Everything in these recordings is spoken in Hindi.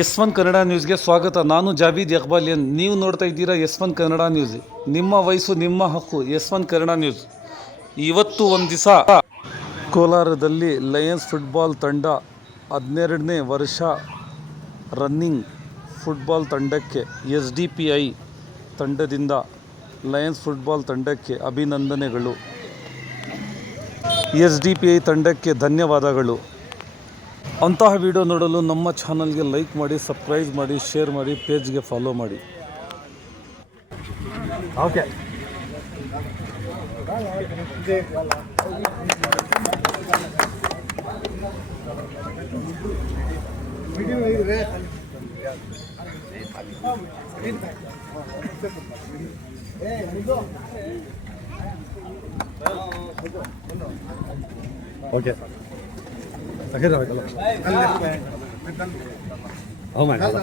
ಎಸ್1 ಕನ್ನಡ ನ್ಯೂಸ್ಗೆ ಸ್ವಾಗತ. ನಾನು ಜಾವೀದ್ ಇಕ್ಬಾಲಿಯನ್. ನೀವು ನೋಡ್ತಾ ಇದ್ದೀರಾ ಎಸ್1 ಕನ್ನಡ ನ್ಯೂಸ್. ನಿಮ್ಮ ವಯಸ್ಸು ನಿಮ್ಮ ಹಕ್ಕು. ಎಸ್1 ಕನ್ನಡ ನ್ಯೂಸ್. ಇವತ್ತು ಒಂದು ದಿವಸ ಕೋಲಾರದಲ್ಲಿ ಲಯನ್ಸ್ ಫುಟ್ಬಾಲ್ ತಂಡ 12ನೇ ವರ್ಷ ರನ್ನಿಂಗ್ ಫುಟ್ಬಾಲ್ ತಂಡಕ್ಕೆ SDPI ತಂಡದಿಂದ ಲಯನ್ಸ್ ಫುಟ್ಬಾಲ್ ತಂಡಕ್ಕೆ ಅಭಿನಂದನೆಗಳು. SDPI ತಂಡಕ್ಕೆ ಧನ್ಯವಾದಗಳು. ಅಂತಹ ವಿಡಿಯೋ ನೋಡಲು ನಮ್ಮ ಚಾನಲ್ಗೆ ಲೈಕ್ ಮಾಡಿ, ಸಬ್ಸ್ಕ್ರೈಬ್ ಮಾಡಿ, ಶೇರ್ ಮಾಡಿ, ಪೇಜ್ಗೆ ಫಾಲೋ ಮಾಡಿ. Okay okay Oh my God.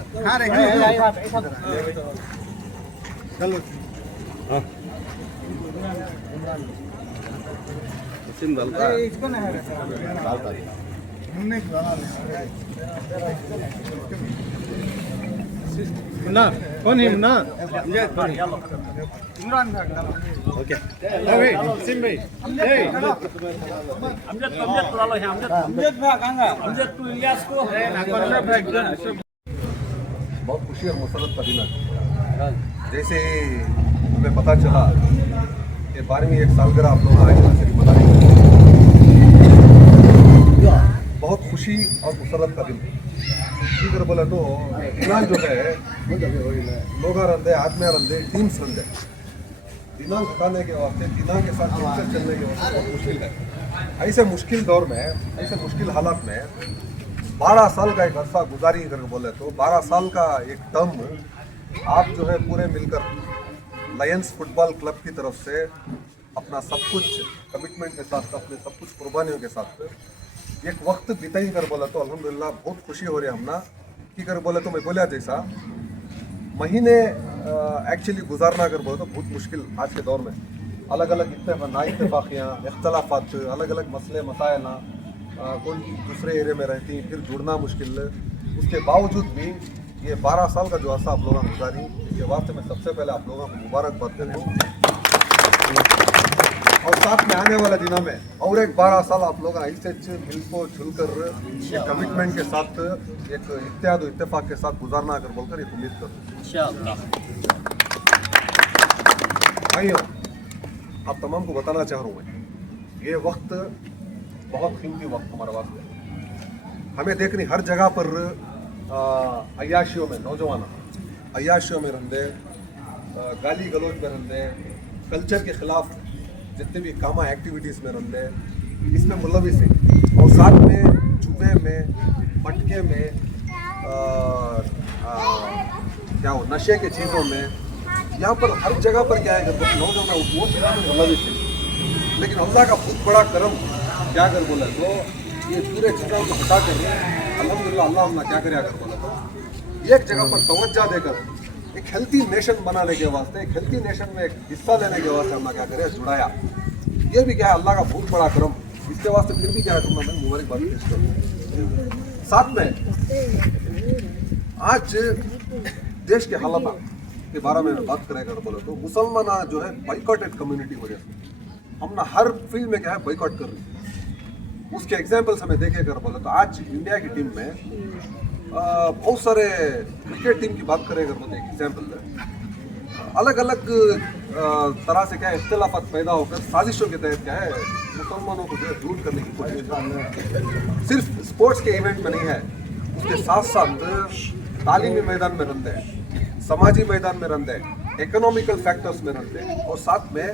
Munna कौन है मुन्ना? इमरान ओके सिम भाई अमजद बुला लो है अमजद भाई कहां अमजद टू इलियास को बहुत खुशी और मसरत का दिन है। जैसे ही हमें पता चला कि 12वीं एक सालगिरह आप लोग आयोजन से मनाएंगे, बहुत खुशी और मसरत का दिन। अगर बोले तो दिनांक जो है लोग रंदे आदमी रंदे टीम्स रंदे दिनांक हटाने के वास्ते दिनांक के साथ चलने के वास्ते बहुत मुश्किल है। ऐसे मुश्किल दौर में, ऐसे मुश्किल हालात में 12 साल का एक अरसा गुजारी करके बोले तो 12 साल का एक टर्म आप जो है पूरे मिलकर लायंस फुटबॉल क्लब की तरफ से अपना सब कुछ कमिटमेंट के साथ, अपने सब कुछ कुर्बानियों के साथ एक वक्त बिताई कर बोला तो अल्हम्दुलिल्लाह बहुत खुशी हो रही है हमना कि कर बोले तो मैं बोलिया जैसा महीने एक्चुअली गुजारना कर बोले तो बहुत मुश्किल आज के दौर में। अलग अलग ना इत्तेफाकियाँ, इख्तलाफात, अलग अलग मसले मसाइल, कोई दूसरे एरिया में रहती फिर जुड़ना मुश्किल। उसके बावजूद भी ये 12 साल का जो अरसा आप लोगों ने गुजारी, इसके वास्ते मैं सबसे पहले आप लोगों को मुबारकबाद देता हूँ। और साथ में आने वाले दिनों में और एक 12 साल आप लोग ऐसे मिलकर जुलकर एक कमिटमेंट के साथ, एक इत्तेहाद और इत्तेफाक के साथ गुजारना अगर बोलकर एक उम्मीद करूँ। भाइयों, आप तमाम को बताना चाह रहा हूँ मैं, ये वक्त बहुत कीमती वक्त हमारे वास्ते। हमें देखनी हर जगह पर अयाशियों में नौजवान अयाशियों में रहते, गाली गलौज में रहते, कल्चर के खिलाफ जितने भी कामा एक्टिविटीज़ में रहते इसमें मुलविस है। और साथ में जुए में, मटके में, क्या हो नशे के चीज़ों में, यहाँ पर हर जगह पर क्या है नौजवान वो चीज़ों में मुलविस है। लेकिन अल्लाह का बहुत बड़ा करम क्या कर बोला तो ये पूरे चीज़ों को हटा कर अल्हम्दुलिल्लाह अल्लाह हमने क्या करे अगर बोला तो एक जगह पर तवज्जो देकर एक हेल्थी नेशन बनाने के वास्ते, एक हेल्थी नेशन में एक हिस्सा लेने के वास्ते हमने क्या करे जुड़ाया। ये भी क्या है अल्लाह का बहुत बड़ा करम। इसके वास्ते फिर भी क्या है मैं मुबारकबाद पेश करूँ। साथ में आज देश के हालात के बारे में बात करेगा बोले तो मुसलमान जो है बाइकॉटेड कम्युनिटी वजह से हमने हर फील्ड में क्या है बाइकआउट कर रही है। उसके एग्जाम्पल्स हमें देखे कर बोले तो आज इंडिया की टीम में बहुत सारे क्रिकेट टीम की बात करें अगर बोलते एक एग्जाम्पल है, अलग अलग तरह से क्या है इख्तिलाफात पैदा होकर साजिशों के तहत क्या है मुसलमानों को जो है दूर करने की कोशिश कर रहे हैं। सिर्फ स्पोर्ट्स के इवेंट में नहीं है, उसके साथ साथ तालीमी मैदान में रहते हैं, समाजी मैदान में रहते हैं, इकोनॉमिकल फैक्टर्स में रहते हैं और साथ में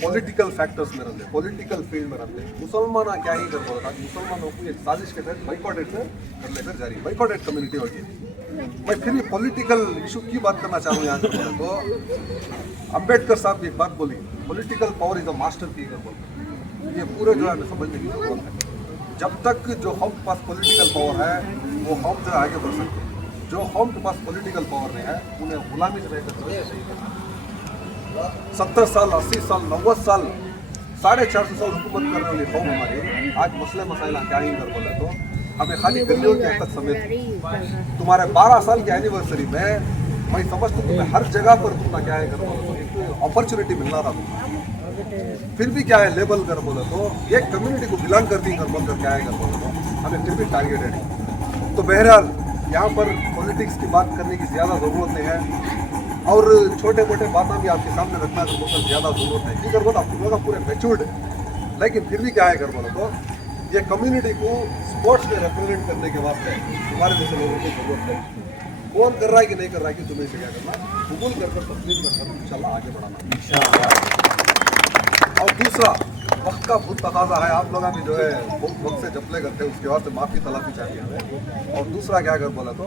पॉलिटिकल फैक्टर्स में रहते हैं, पॉलिटिकल फील्ड में रहते हैं। मुसलमान क्या ही कर बोला था मुसलमानों को एक साजिश के तहत बाइकॉटेड कर लेकर जा रही है, बाइकॉटेड कम्युनिटी होगी। मैं फिर भी पॉलिटिकल इशू की बात करना चाहूँ यहाँ पर तो अम्बेडकर साहब की एक बात बोली, political power is a master की कर बोलते ये पूरे जो है हमें समझने की जरूरत है। जब तक जो हम के पास पॉलिटिकल पावर है वो हम जो आगे बढ़ सकते हैं, जो हम के पास पॉलिटिकल पावर नहीं है उन्हें गुलामी से रहकर 70 साल, 80 साल, 90 साल, 450 साल हुकूमत करने वाली कौम हमारी आज मसले मसाइल क्या ही कर बोले तो हमें खाली गलियों के तक समेत तुम्हारे 12 साल की एनिवर्सरी में मैं समझता हूँ तुम्हें हर जगह पर तुमने क्या है कर बोलो तो एक अपॉर्चुनिटी मिलना था तुम्हें, फिर भी क्या है लेबल कर बोलो तो एक कम्युनिटी को बिलोंग करती कर बोल कर क्या है कर बोलो तो हमें फिर भी टारगेटेड है। तो बहरहाल यहाँ पर पॉलिटिक्स की बात करने की ज़्यादा ज़रूरत नहीं है और छोटे मोटे बातें भी आपके सामने रखना कर बोलो ज़्यादा ज़रूरत है कि कर बोलो आप लोग पूरे मैच्योर्ड है, लेकिन फिर भी क्या है कर बोलो तो ये कम्युनिटी को स्पोर्ट्स में रिप्रेजेंट करने के वास्ते हमारे जैसे लोगों की जरूरत है। कौन कर रहा है कि नहीं कर रहा है कि तुम्हें से क्या करना, कबूल कर तस्लीम कर इंशाल्लाह आगे बढ़ाना। और दूसरा वक्त का बहुत तकाजा है, आप लोग भी जो है बहुत वक्त से जपले करते हैं उसके वास्ते माफ़ी तलाफी चाहिए हमें। और दूसरा क्या कर बोला तो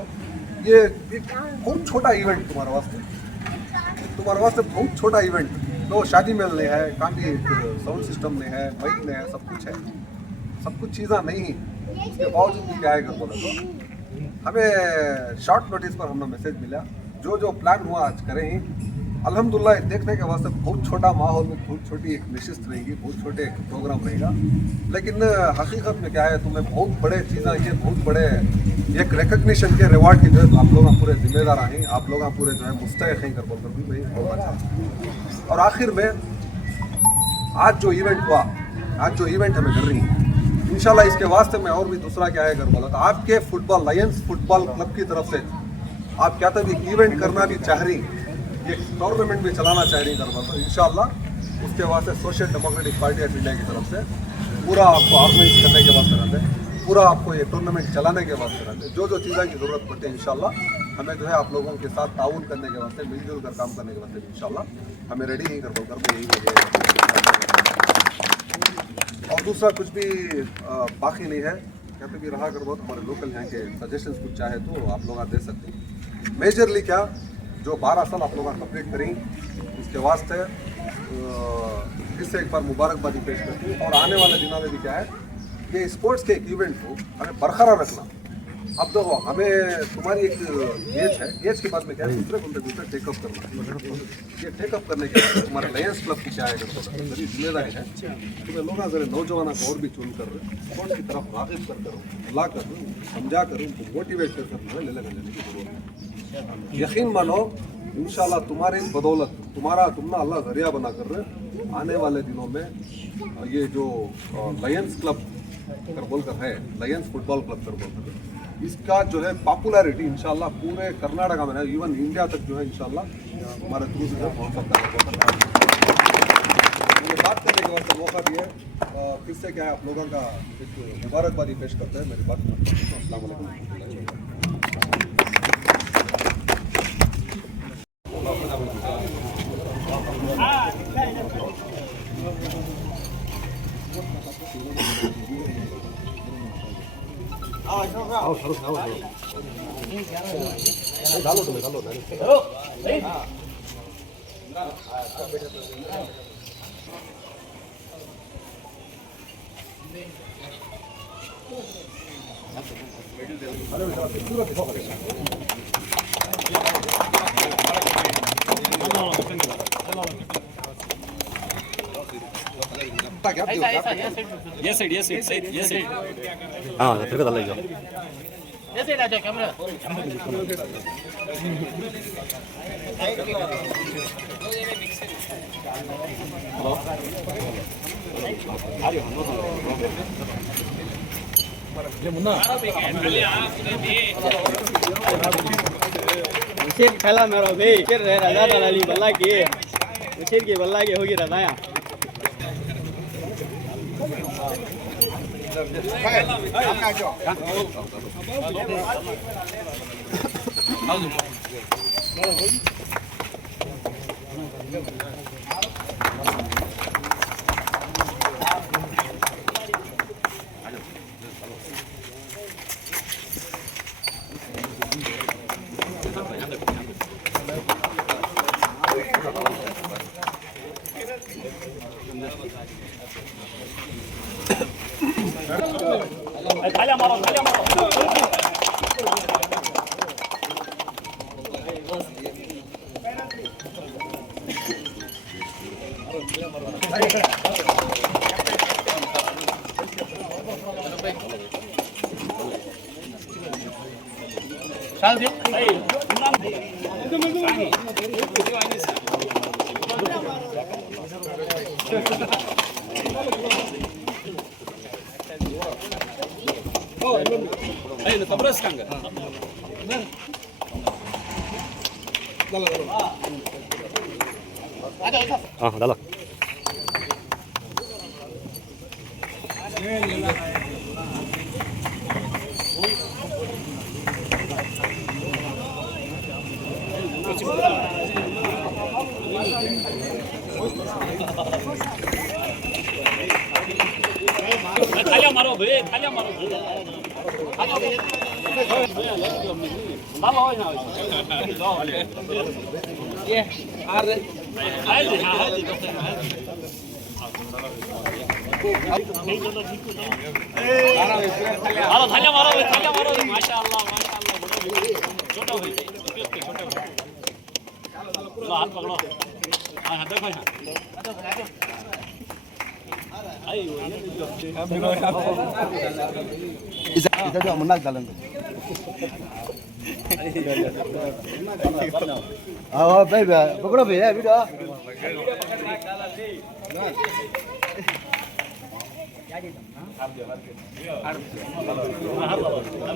ये एक बहुत छोटा इवेंट तुम्हारे वास्ते बहुत छोटा इवेंट, तो शादी में नहीं है, काम भी साउंड सिस्टम नहीं है, माइक नहीं है, सब कुछ है, सब कुछ चीज़ें नहीं उसके बावजूद भी क्या है कर बोला तो हमें शॉर्ट नोटिस पर हमें मैसेज मिला जो प्लान हुआ आज करें ही अल्हम्दुलिल्लाह। देखने के वास्ते बहुत छोटा माहौल में बहुत छोटी एक नशिस्त रहेगी, बहुत छोटे एक प्रोग्राम रहेगा, लेकिन हकीकत में क्या है तुम्हें बहुत बड़े चीज़ें ये बहुत बड़े एक रिकग्निशन के रिवार्ड की जो है आप लोग पूरे जिम्मेदार हैं, आप लोग पूरे जो है मुस्तैक हैं कर बोलकर भी मैं बोलना चाहता हूँ। और आखिर में आज जो इवेंट हुआ, आज जो इवेंट हमें कर रही है इंशाल्लाह इसके वास्ते में और भी दूसरा क्या है कर बोला तो आपके फुटबॉल लायंस फुटबॉल क्लब की तरफ से आप क्या तो भी इवेंट करना भी चाह रही, ये टूर्नामेंट भी चलाना चाह रही कर बोला तो इंशाल्लाह उसके वास्ते social democratic party of India की तरफ से पूरा आपको ऑर्गेनाइज करने के वास्ते रहते, पूरा आपको ये टूर्नामेंट चलाने के वास्ते रहते, जो चीज़ों की ज़रूरत पड़ती है इंशाल्लाह हमें जो है आप लोगों के साथ ताउन करने के वास्ते मिलजुल कर काम करने के वास्ते इंशाल्लाह हमें रेडी ही कर बोलकर यही। और दूसरा कुछ भी बाकी नहीं है, कहते भी रहा कर बहुत हमारे लोकल यहाँ के सजेशंस कुछ चाहे तो आप लोग दे सकते हैं। मेजरली क्या जो 12 साल आप लोग कंप्लीट करें इसके वास्ते फिर से एक बार मुबारकबादी पेश करती हूँ। और आने वाले दिनों में भी क्या है ये स्पोर्ट्स के एक इवेंट को हमें बरकरार रखना। अब देखो हमें तुम्हारी एक एज है, एज के बाद में क्या है दूसरे टेकअप करना, ये टेकअप करने के बाद तुम्हारे लायंस क्लब की क्या है मेरी जिम्मेदारी है तुम्हें लोग जरा नौजवानों को और भी चुन कर स्पोर्ट्स की तरफ रागिब कर ला कर समझा कर उनको मोटिवेट कर ले लेने की जरूरत है। यकीन मानो इंशाल्लाह तुम्हारी बदौलत तुमने अल्लाह जरिया बना कर आने वाले दिनों में ये जो लायंस क्लब कर बोलकर है, लायंस फुटबॉल क्लब कर बोलकर इसका जो है पॉपुलैरिटी इंशाल्लाह पूरे कर्नाटका में इवन इंडिया तक जो है इंशाल्लाह हमारे थ्रू से पहुँच सकता है। मुझे बात करने के वास्ते मौका दिया, फिर से क्या है आप लोगों का एक मुबारकबादी पेश करते हैं। मेरी बात अस्सलाम वालेकुम। ये साइड हाँ फिर को डाल ये साइड आ जाओ कैमरा। शेर खेला मेरा भाई शेर रजा दलाली बल्ला की शेर की बल्ला की होगी रजाया हाँ डालो थालियां मारो भाई थालियां मारो ये मारो थालियां मारो माशाअल्लाह छोटा भाई छोटा भाई लो हाथ पकड़ो हां देखो यहां इधर जो मुन्ना डालन आओ भाई पकड़ो भैया वीडियो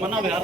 मना में हार